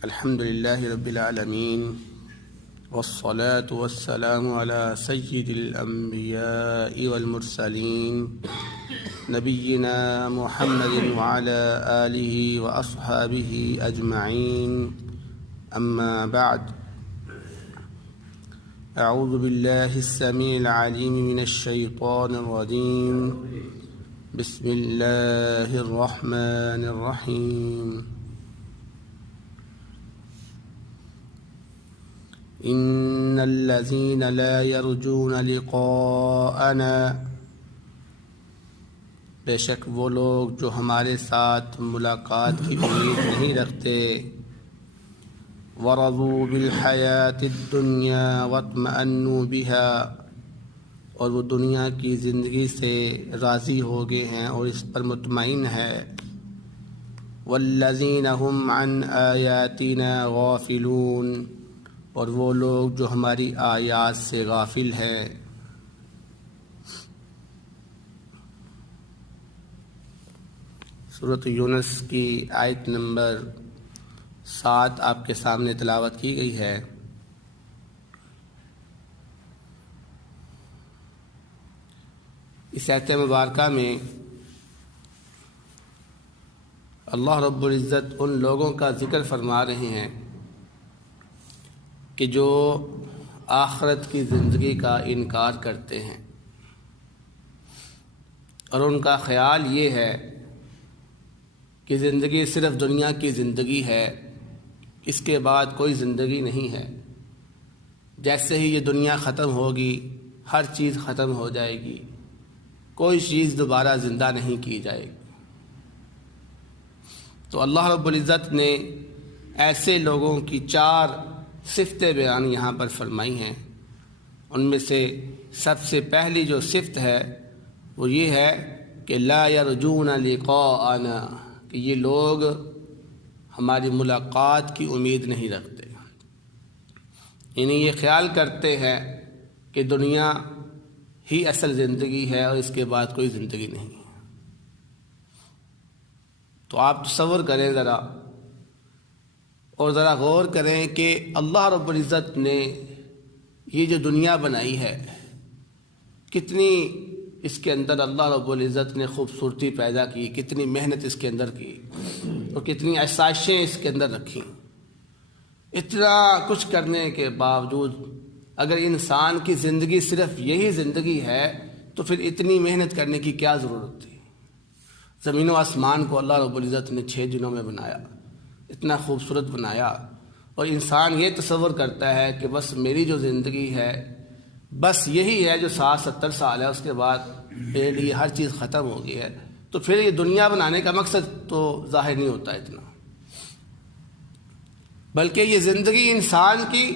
الحمد لله رب العالمين والصلاة والسلام على سيد الأنبياء والمرسلين نبينا محمد وعلى آله وأصحابه أجمعين أما بعد أعوذ بالله السميع العليم من الشيطان الرجيم بسم الله الرحمن الرحيم إن الذين لا يرجون لقاءنا بے شک وہ لوگ جو ہمارے ساتھ ملاقات کی امید نہیں رکھتے ورضوا بالحیات الدنیا واطمأنوا بها اور وہ دنیا کی زندگی سے راضی ہو گئے ہیں اور اس پر مطمئن ہے والذین هم عن آیاتنا غافلون اور وہ لوگ جو ہماری آیات سے غافل ہیں۔ سورۃ یونس کی آیت نمبر 7 آپ کے سامنے تلاوت کی گئی ہے۔ اس آیت مبارکہ میں اللہ رب العزت ان لوگوں کا ذکر فرما رہے ہیں کہ جو آخرت کی زندگی کا انکار کرتے ہیں اور ان کا خیال یہ ہے کہ زندگی صرف دنیا کی زندگی ہے، اس کے بعد کوئی زندگی نہیں ہے، جیسے ہی یہ دنیا ختم ہوگی ہر چیز ختم ہو جائے گی، کوئی چیز دوبارہ زندہ نہیں کی جائے گی۔ تو اللہ رب العزت نے ایسے لوگوں کی 4 صفتیں بیان یہاں پر فرمائی ہیں۔ ان میں سے سب سے پہلی جو صفت ہے وہ یہ ہے کہ لا یرجون لقاءنا، کہ یہ لوگ ہماری ملاقات کی امید نہیں رکھتے، یعنی یہ خیال کرتے ہیں کہ دنیا ہی اصل زندگی ہے اور اس کے بعد کوئی زندگی نہیں ہے۔ تو آپ تصور کریں ذرا اور ذرا غور کریں کہ اللہ رب العزت نے یہ جو دنیا بنائی ہے کتنی اس کے اندر اللہ رب العزت نے خوبصورتی پیدا کی، کتنی محنت اس کے اندر کی اور کتنی آسائشیں اس کے اندر رکھیں۔ اتنا کچھ کرنے کے باوجود اگر انسان کی زندگی صرف یہی زندگی ہے تو پھر اتنی محنت کرنے کی کیا ضرورت تھی؟ زمین و آسمان کو اللہ رب العزت نے 6 دنوں میں بنایا، اتنا خوبصورت بنایا، اور انسان یہ تصور کرتا ہے کہ بس میری جو زندگی ہے بس یہی ہے جو 60-70 سال ہے، اس کے بعد میرے لیے ہر چیز ختم ہو گئی ہے۔ تو پھر یہ دنیا بنانے کا مقصد تو ظاہر نہیں ہوتا اتنا، بلکہ یہ زندگی انسان کی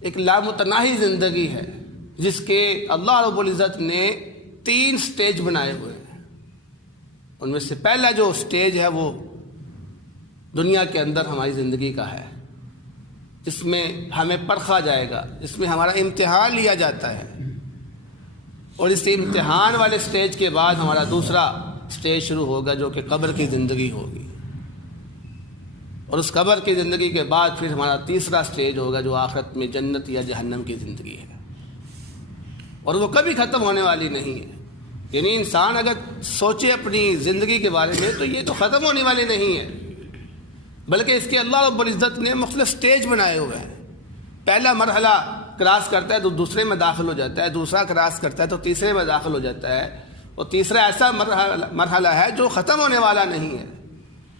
ایک لامتناہی زندگی ہے جس کے اللہ رب العزت نے 3 سٹیج بنائے ہوئے ہیں۔ ان میں سے پہلا جو سٹیج ہے وہ دنیا کے اندر ہماری زندگی کا ہے، جس میں ہمیں پرکھا جائے گا، جس میں ہمارا امتحان لیا جاتا ہے، اور اس امتحان والے سٹیج کے بعد ہمارا دوسرا سٹیج شروع ہوگا جو کہ قبر کی زندگی ہوگی، اور اس قبر کی زندگی کے بعد پھر ہمارا تیسرا سٹیج ہوگا جو آخرت میں جنت یا جہنم کی زندگی ہے، اور وہ کبھی ختم ہونے والی نہیں ہے۔ یعنی انسان اگر سوچے اپنی زندگی کے بارے میں تو یہ تو ختم ہونے والی نہیں ہے، بلکہ اس کے اللہ رب العزت نے مختلف سٹیج بنائے ہوئے ہیں۔ پہلا مرحلہ کراس کرتا ہے تو دوسرے میں داخل ہو جاتا ہے، دوسرا کراس کرتا ہے تو تیسرے میں داخل ہو جاتا ہے، اور تیسرا ایسا مرحلہ ہے جو ختم ہونے والا نہیں ہے۔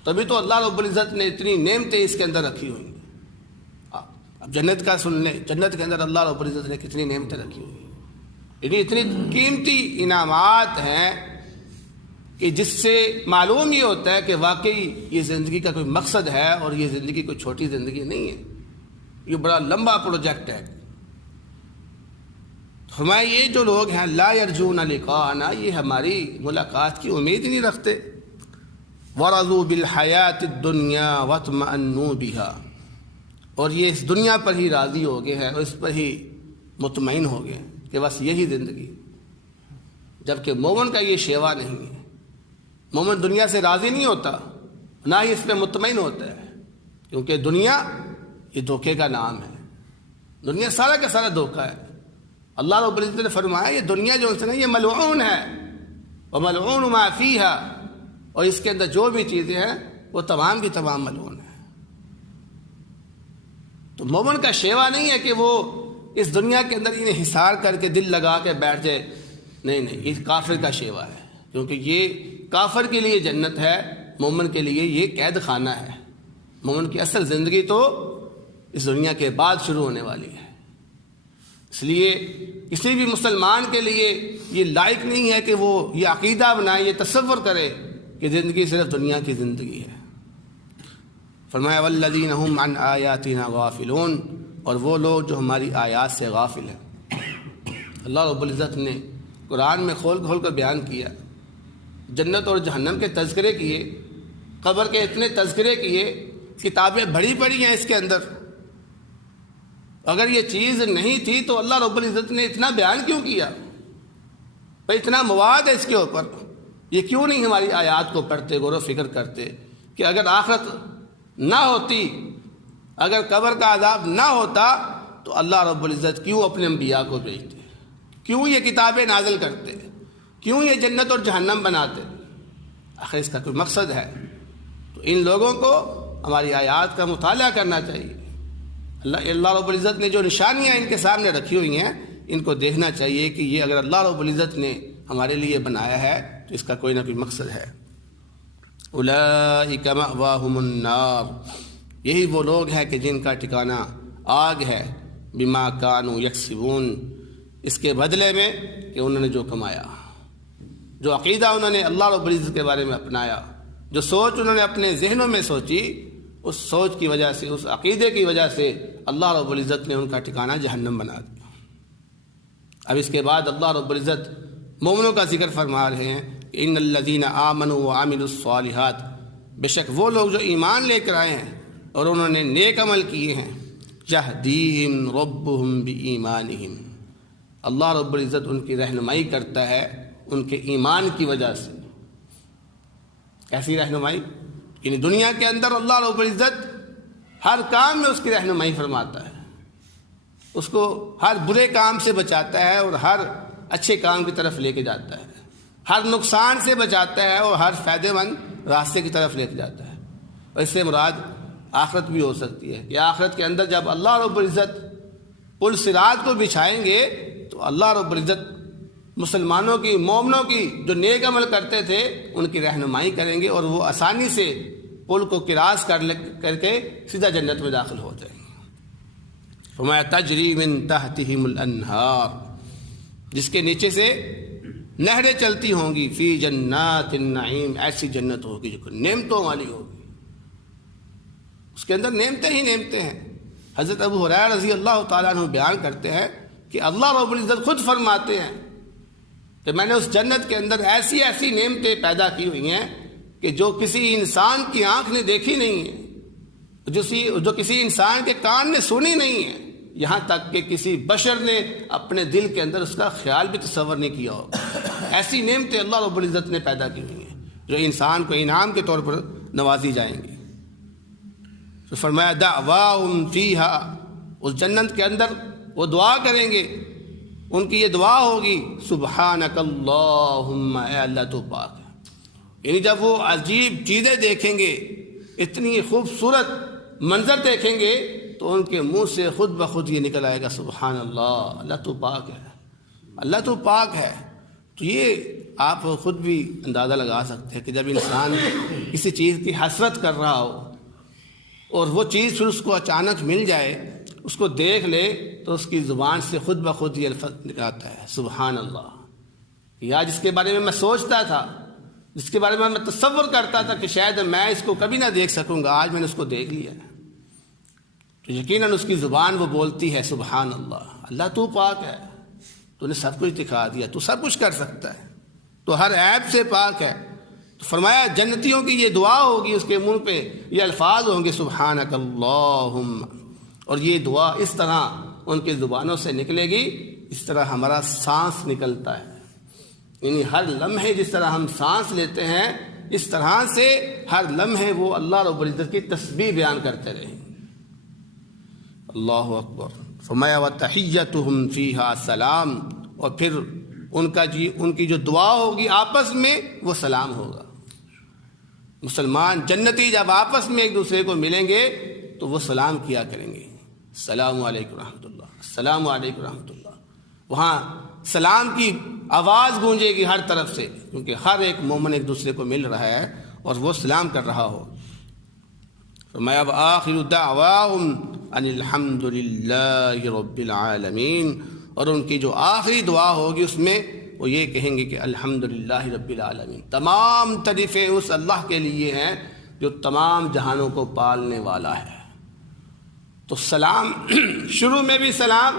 تبھی تو اللہ رب العزت نے اتنی نعمتیں اس کے اندر رکھی ہوئی ہیں۔ اب جنت کا سن لیں، جنت کے اندر اللہ رب العزت نے کتنی نعمتیں رکھی ہوئی ہیں، یعنی اتنی قیمتی انعامات ہیں کہ جس سے معلوم یہ ہوتا ہے کہ واقعی یہ زندگی کا کوئی مقصد ہے اور یہ زندگی کوئی چھوٹی زندگی نہیں ہے، یہ بڑا لمبا پروجیکٹ ہے۔ ہمارے یہ جو لوگ ہیں لا یرجون لقاءنا، یہ ہماری ملاقات کی امید نہیں رکھتے۔ ورضوا بالحیات الدنیا واطمأنوا بها، اور یہ اس دنیا پر ہی راضی ہو گئے ہیں اور اس پر ہی مطمئن ہو گئے کہ بس یہی زندگی، جبکہ مومن کا یہ شیوا نہیں ہے۔ مومن دنیا سے راضی نہیں ہوتا، نہ ہی اس پہ مطمئن ہوتا ہے، کیونکہ دنیا یہ دھوکے کا نام ہے، دنیا سارا کا سارا دھوکہ ہے۔ اللہ رب العزت نے فرمایا یہ دنیا جو ہے یہ ملعون ہے، وَمَلْعُونُ مَا فِيهَا، اور اس کے اندر جو بھی چیزیں ہیں وہ تمام کی تمام ملعون ہیں۔ تو مومن کا شیوا نہیں ہے کہ وہ اس دنیا کے اندر انہیں حصار کر کے دل لگا کے بیٹھ جائے، نہیں نہیں، یہ کافر کا شیوا ہے، کیونکہ یہ کافر کے لیے جنت ہے، مومن کے لیے یہ قید خانہ ہے۔ مومن کی اصل زندگی تو اس دنیا کے بعد شروع ہونے والی ہے۔ اس لیے کسی بھی مسلمان کے لیے یہ لائق نہیں ہے کہ وہ یہ عقیدہ بنائے، یہ تصور کرے کہ زندگی صرف دنیا کی زندگی ہے۔ فرمایا والذین هم عن آیاتنا غافلون، اور وہ لوگ جو ہماری آیات سے غافل ہیں۔ اللہ رب العزت نے قرآن میں کھول کھول کر بیان کیا، جنت اور جہنم کے تذکرے کیے، قبر کے اتنے تذکرے کیے، کتابیں بڑی پڑی ہیں اس کے اندر۔ اگر یہ چیز نہیں تھی تو اللہ رب العزت نے اتنا بیان کیوں کیا؟ بھائی اتنا مواد ہے اس کے اوپر، یہ کیوں نہیں ہماری آیات کو پڑھتے، غور و فکر کرتے کہ اگر آخرت نہ ہوتی، اگر قبر کا عذاب نہ ہوتا تو اللہ رب العزت کیوں اپنے انبیاء کو بھیجتے، کیوں یہ کتابیں نازل کرتے، کیوں یہ جنت اور جہنم بناتے؟ آخر اس کا کوئی مقصد ہے۔ تو ان لوگوں کو ہماری آیات کا مطالعہ کرنا چاہیے۔ اللہ رب العزت نے جو نشانیاں ان کے سامنے رکھی ہوئی ہیں ان کو دیکھنا چاہیے کہ یہ اگر اللہ رب العزت نے ہمارے لیے بنایا ہے تو اس کا کوئی نہ کوئی مقصد ہے۔ اولئک مأواہم النار، یہی وہ لوگ ہیں کہ جن کا ٹھکانہ آگ ہے، بما کانوا یکسبون، اس کے بدلے میں کہ انہوں نے جو کمایا، جو عقیدہ انہوں نے اللہ رب العزت کے بارے میں اپنایا، جو سوچ انہوں نے اپنے ذہنوں میں سوچی، اس سوچ کی وجہ سے، اس عقیدے کی وجہ سے اللہ رب العزت نے ان کا ٹھکانہ جہنم بنا دیا۔ اب اس کے بعد اللہ رب العزت مومنوں کا ذکر فرما رہے ہیں کہ ان الذین آمنوا وعملوا الصالحات، بے شک وہ لوگ جو ایمان لے کر آئے ہیں اور انہوں نے نیک عمل کیے ہیں، یہدیہم ربہم بایمانہم، اللہ رب العزت ان کی رہنمائی کرتا ہے ان کے ایمان کی وجہ سے۔ کیسی رہنمائی؟ یعنی دنیا کے اندر اللہ رب العزت ہر کام میں اس کی رہنمائی فرماتا ہے، اس کو ہر برے کام سے بچاتا ہے اور ہر اچھے کام کی طرف لے کے جاتا ہے، ہر نقصان سے بچاتا ہے اور ہر فائدہ مند راستے کی طرف لے کے جاتا ہے۔ اور اس سے مراد آخرت بھی ہو سکتی ہے کہ آخرت کے اندر جب اللہ رب العزت پل صراط کو بچھائیں گے تو اللہ رب العزت مسلمانوں کی، مومنوں کی جو نیک عمل کرتے تھے ان کی رہنمائی کریں گے اور وہ آسانی سے پل کو کراس کر کے سیدھا جنت میں داخل ہو جائیں گے۔ فرمایا تجری من تحتہم الانہار، جس کے نیچے سے نہریں چلتی ہوں گی، فی جنات النعیم، ایسی جنت ہوگی جو نعمتوں والی ہوگی، اس کے اندر نعمتیں ہی نعمتیں ہیں۔ حضرت ابو ہریرہ رضی اللہ تعالیٰ عنہ بیان کرتے ہیں کہ اللہ رب العزت خود فرماتے ہیں کہ میں نے اس جنت کے اندر ایسی ایسی نعمتیں پیدا کی ہوئی ہیں کہ جو کسی انسان کی آنکھ نے دیکھی نہیں ہے، جو کسی انسان کے کان نے سنی نہیں ہے، یہاں تک کہ کسی بشر نے اپنے دل کے اندر اس کا خیال بھی تصور نہیں کیا ہوگا۔ ایسی نعمتیں اللہ رب العزت نے پیدا کی ہوئی ہیں جو انسان کو انعام کے طور پر نوازی جائیں گی۔ تو فرمایا دعواہم فیہا، اس جنت کے اندر وہ دعا کریں گے، ان کی یہ دعا ہوگی سبحانک اللہم، اے اللہ تو پاک ہے۔ یعنی جب وہ عجیب چیزیں دیکھیں گے، اتنی خوبصورت منظر دیکھیں گے تو ان کے منہ سے خود بخود یہ نکل آئے گا سبحان اللہ، اللہ تو پاک ہے، اللہ تو پاک ہے۔ تو یہ آپ خود بھی اندازہ لگا سکتے ہیں کہ جب انسان کسی چیز کی حسرت کر رہا ہو اور وہ چیز پھر اس کو اچانک مل جائے، اس کو دیکھ لے تو اس کی زبان سے خود بخود یہ الفاظ نکلتا ہے سبحان اللہ۔ یا جس کے بارے میں میں سوچتا تھا، جس کے بارے میں میں تصور کرتا تھا کہ شاید میں اس کو کبھی نہ دیکھ سکوں گا، آج میں نے اس کو دیکھ لیا، تو یقیناً اس کی زبان وہ بولتی ہے سبحان اللہ، اللہ تو پاک ہے، تو نے سب کچھ دکھا دیا، تو سب کچھ کر سکتا ہے، تو ہر عیب سے پاک ہے۔ تو فرمایا جنتیوں کی یہ دعا ہوگی، اس کے منہ پہ یہ الفاظ ہوں گے سبحانک اللہم، اور یہ دعا اس طرح ان کی زبانوں سے نکلے گی اس طرح ہمارا سانس نکلتا ہے، یعنی ہر لمحے جس طرح ہم سانس لیتے ہیں اس طرح سے ہر لمحے وہ اللہ رب العزت کی تسبیح بیان کرتے رہیں۔ اللہ اکبر۔ فرمایا وَتَحِيَّتُهُمْ فِيهَا سلام، اور پھر ان کی جو دعا ہوگی آپس میں وہ سلام ہوگا۔ مسلمان جنتی جب آپس میں ایک دوسرے کو ملیں گے تو وہ سلام کیا کریں گے، السلام علیکم رحمۃ اللہ، السلام علیکم رحمۃ اللہ۔ وہاں سلام کی آواز گونجے گی ہر طرف سے، کیونکہ ہر ایک مومن ایک دوسرے کو مل رہا ہے اور وہ سلام کر رہا ہو۔ فرمایا وآخر دعواہم ان الحمد للہ رب العالمین، اور ان کی جو آخری دعا ہوگی اس میں وہ یہ کہیں گے کہ الحمدللہ رب العالمین، تمام تعریفیں اس اللہ کے لیے ہیں جو تمام جہانوں کو پالنے والا ہے۔ تو سلام شروع میں بھی سلام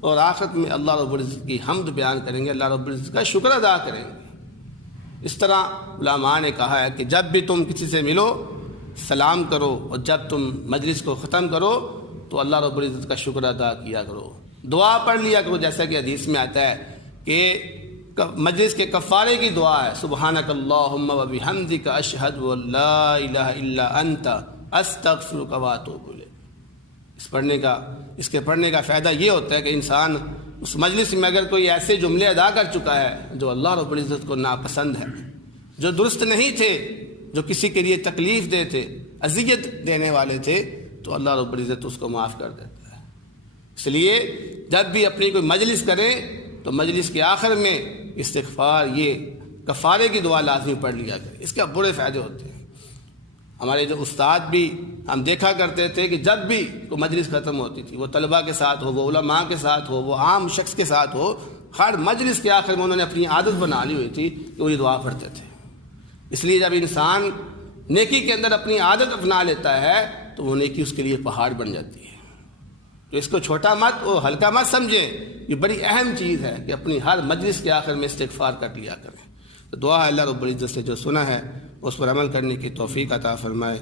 اور آخرت میں اللہ رب العزت کی حمد بیان کریں گے، اللہ رب العزت کا شکر ادا کریں گے۔ اس طرح علماء نے کہا ہے کہ جب بھی تم کسی سے ملو سلام کرو، اور جب تم مجلس کو ختم کرو تو اللہ رب العزت کا شکر ادا کیا کرو، دعا پڑھ لیا کرو، جیسا کہ حدیث میں آتا ہے کہ مجلس کے کفارے کی دعا ہے سبحانک اللہم وبحمدک اشہد ان لا الہ الا انت استغفرک واتوب الیک۔ اس کے پڑھنے کا فائدہ یہ ہوتا ہے کہ انسان اس مجلس میں اگر کوئی ایسے جملے ادا کر چکا ہے جو اللہ رب العزت کو ناپسند ہے، جو درست نہیں تھے، جو کسی کے لیے تکلیف دہ تھے، اذیت دینے والے تھے، تو اللہ رب العزت اس کو معاف کر دیتا ہے۔ اس لیے جب بھی اپنی کوئی مجلس کریں تو مجلس کے آخر میں استغفار، یہ کفارے کی دعا لازمی پڑھ لیا کریں، اس کا بڑے فائدے ہوتے ہیں۔ ہمارے جو استاد بھی ہم دیکھا کرتے تھے کہ جب بھی کوئی مجلس ختم ہوتی تھی، وہ طلباء کے ساتھ ہو، وہ علماء کے ساتھ ہو، وہ عام شخص کے ساتھ ہو، ہر مجلس کے آخر میں انہوں نے اپنی عادت بنا لی ہوئی تھی کہ وہ یہ دعا پڑھتے تھے۔ اس لیے جب انسان نیکی کے اندر اپنی عادت اپنا لیتا ہے تو وہ نیکی اس کے لیے پہاڑ بن جاتی ہے۔ تو اس کو چھوٹا مت اور ہلکا مت سمجھیں، یہ بڑی اہم چیز ہے کہ اپنی ہر مجلس کے آخر میں استغفار کر لیا کریں۔ تو دعا ہے اللہ رب العزت سے جو سنا ہے اس پر عمل کرنے کی توفیق عطا فرمائے۔